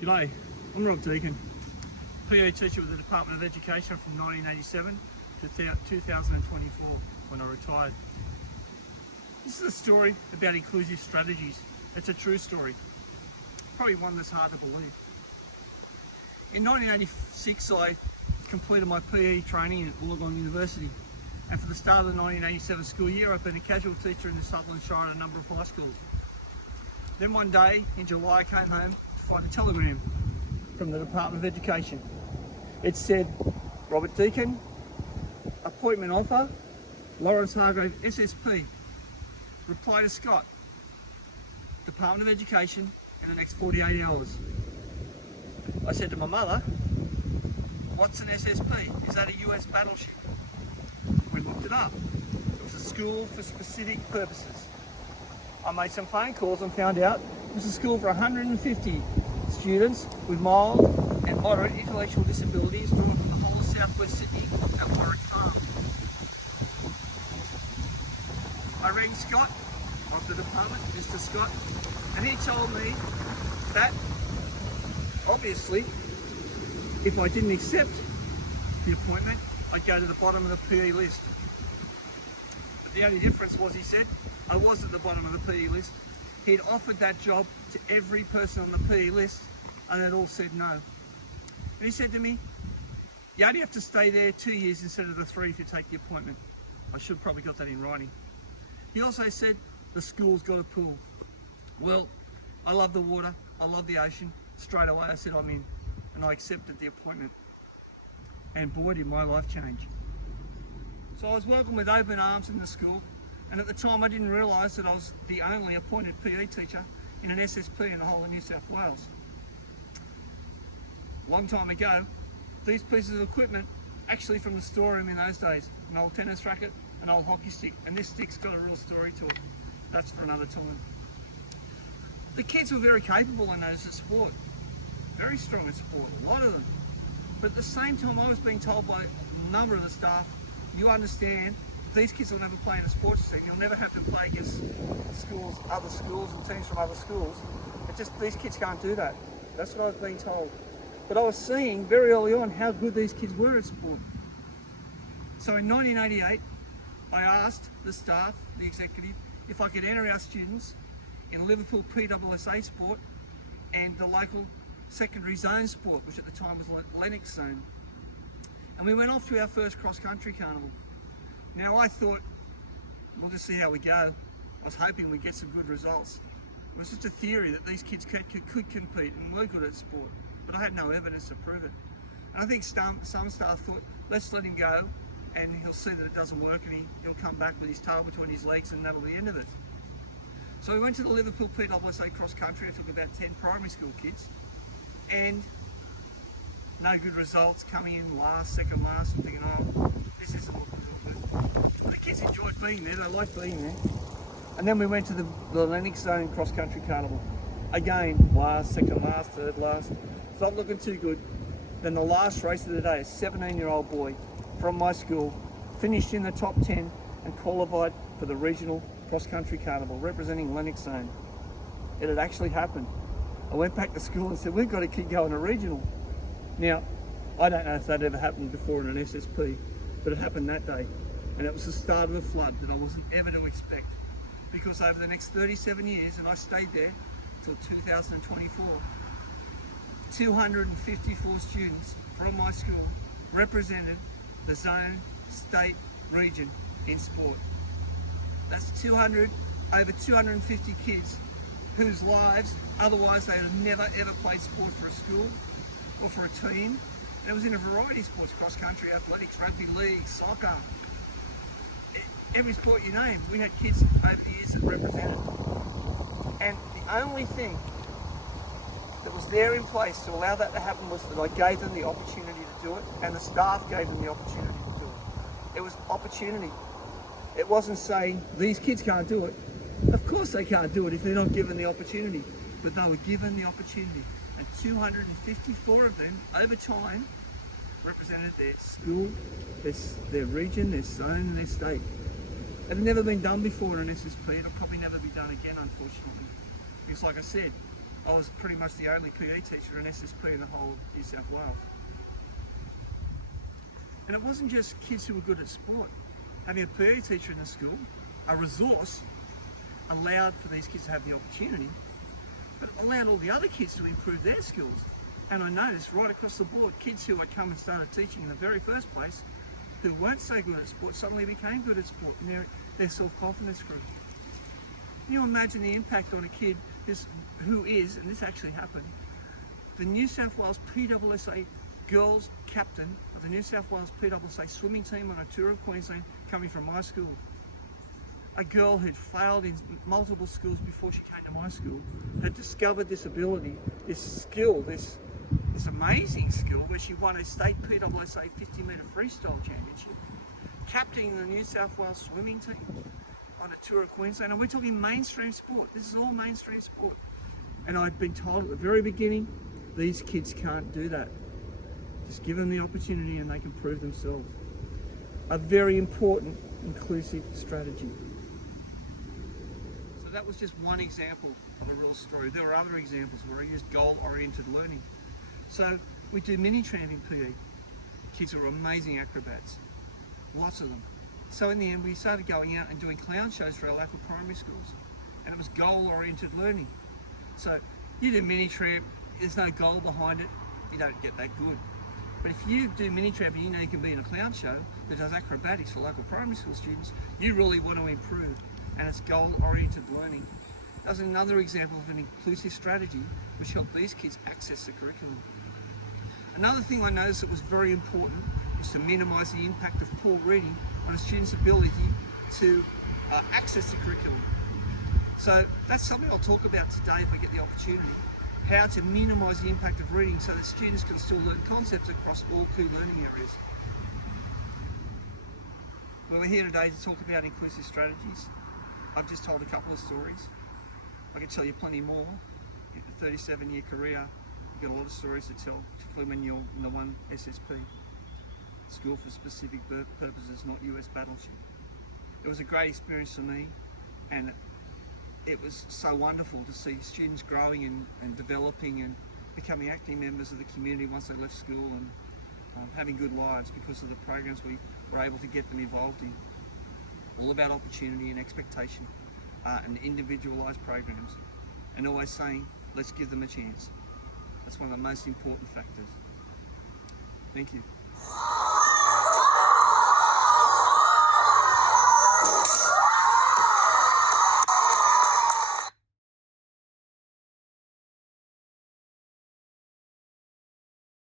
G'day, I'm Rob Deacon, PE teacher with the Department of Education from 1987 to 2024 when I retired. This is a story about inclusive strategies. It's a true story, probably one that's hard to believe. In 1986 I completed my PE training at Wollongong University, and for the start of the 1987 school year I've been a casual teacher in the Sutherland Shire at a number of high schools. Then one day in July I came home to find a telegram from the Department of Education. It said, Robert Deacon, appointment offer, Lawrence Hargrave SSP. Reply to Scott, Department of Education in the next 48 hours. I said to my mother, what's an SSP? Is that a US battleship? We looked it up. It was a school for specific purposes. I made some phone calls and found out it was a school for 150 students with mild and moderate intellectual disabilities drawn from the whole of southwest Sydney and Warwick Farm. I rang Scott of the department, Mr. Scott, and he told me that obviously if I didn't accept the appointment, I'd go to the bottom of the PE list. But the only difference was, he said, I was at the bottom of the PE list. He'd offered that job to every person on the PE list and they'd all said no. And he said to me, you only have to stay there 2 years instead of the 3 if you take the appointment. I should have probably got that in writing. He also said the school's got a pool. Well, I love the water, I love the ocean. Straight away I said I'm in, and I accepted the appointment. And boy did my life change. So I was welcomed with open arms in the school, and at the time I didn't realise that I was the only appointed PE teacher in an SSP in the whole of New South Wales. Long time ago, these pieces of equipment, actually from the storeroom in those days, an old tennis racket, an old hockey stick, and this stick's got a real story to it. That's for another time. The kids were very capable in those at sport, very strong at sport, a lot of them. But at the same time I was being told by a number of the staff, you understand, these kids will never play in a sports team. You'll never have to play against schools, other schools and teams from other schools. It's just these kids can't do that. That's what I was being told. But I was seeing very early on how good these kids were at sport. So in 1988, I asked the staff, the executive, if I could enter our students in Liverpool PWSA sport and the local secondary zone sport, which at the time was Lennox zone. And we went off to our first cross-country carnival. Now I thought, we'll just see how we go. I was hoping we'd get some good results. It was just a theory that these kids could compete and were good at sport, but I had no evidence to prove it. And I think some staff thought, let's let him go and he'll see that it doesn't work and he'll come back with his tail between his legs and that'll be the end of it. So we went to the Liverpool PWSA cross-country. I took about 10 primary school kids and no good results, coming in last, second last, and thinking, oh, this isn't looking good. But the kids enjoyed being there, they liked being there. And then we went to the Lennox Zone cross-country carnival. Again, last, second last, third last. It's not looking too good. Then the last race of the day, a 17-year-old boy from my school finished in the top 10 and qualified for the regional cross-country carnival representing Lennox Zone. It had actually happened. I went back to school and said, we've got to keep going to regional. Now, I don't know if that ever happened before in an SSP, but it happened that day. And it was the start of a flood that I wasn't ever to expect. Because over the next 37 years, and I stayed there till 2024, 254 students from my school represented the zone, state, region in sport. That's over 250 kids whose lives, otherwise they would have never ever played sport for a school or for a team. And it was in a variety of sports, cross-country, athletics, rugby league, soccer, every sport you name. We had kids over the years that represented. And the only thing that was there in place to allow that to happen was that I gave them the opportunity to do it, and the staff gave them the opportunity to do it. It was opportunity. It wasn't saying, these kids can't do it. Of course they can't do it if they're not given the opportunity. But they were given the opportunity. And 254 of them, over time, represented their school, their region, their zone and their state. It had never been done before in an SSP. It'll probably never be done again, unfortunately. Because like I said, I was pretty much the only PE teacher in SSP in the whole of New South Wales. And it wasn't just kids who were good at sport. Having a PE teacher in the school, a resource, allowed for these kids to have the opportunity, but allowed all the other kids to improve their skills. And I noticed right across the board, kids who had come and started teaching in the very first place, who weren't so good at sport, suddenly became good at sport, and their self-confidence grew. Can you imagine the impact on a kid who is, and this actually happened, the New South Wales PWSA girls captain of the New South Wales PWSA swimming team on a tour of Queensland, coming from my school. A girl who'd failed in multiple schools before she came to my school had discovered this ability, this skill, this amazing skill, where she won a state PWSA 50-metre freestyle championship, captaining the New South Wales swimming team on a tour of Queensland. And we're talking mainstream sport. This is all mainstream sport. And I'd been told at the very beginning, these kids can't do that. Just give them the opportunity and they can prove themselves. A very important inclusive strategy. So that was just one example of a real story. There are other examples where I used goal-oriented learning. So we do mini tramp in PE. Kids are amazing acrobats, lots of them. So in the end, we started going out and doing clown shows for our local primary schools, and it was goal-oriented learning. So you do mini tramp, there's no goal behind it, you don't get that good. But if you do mini tramp and you know you can be in a clown show that does acrobatics for local primary school students, you really want to improve, and it's goal-oriented learning. That was another example of an inclusive strategy which helped these kids access the curriculum. Another thing I noticed that was very important was to minimise the impact of poor reading on a student's ability to access the curriculum. So that's something I'll talk about today if I get the opportunity, how to minimise the impact of reading so that students can still learn concepts across all key learning areas. Well, we're here today to talk about inclusive strategies. I've just told a couple of stories. I can tell you plenty more. In a 37-year career, you've got a lot of stories to tell, particularly when you're in the one SSP, School for Specific Purposes, not US Battleship. It was a great experience for me, and it was so wonderful to see students growing and developing and becoming active members of the community once they left school, and having good lives because of the programs we were able to get them involved in. All about opportunity and expectation and individualised programs, and always saying, let's give them a chance. That's one of the most important factors. Thank you.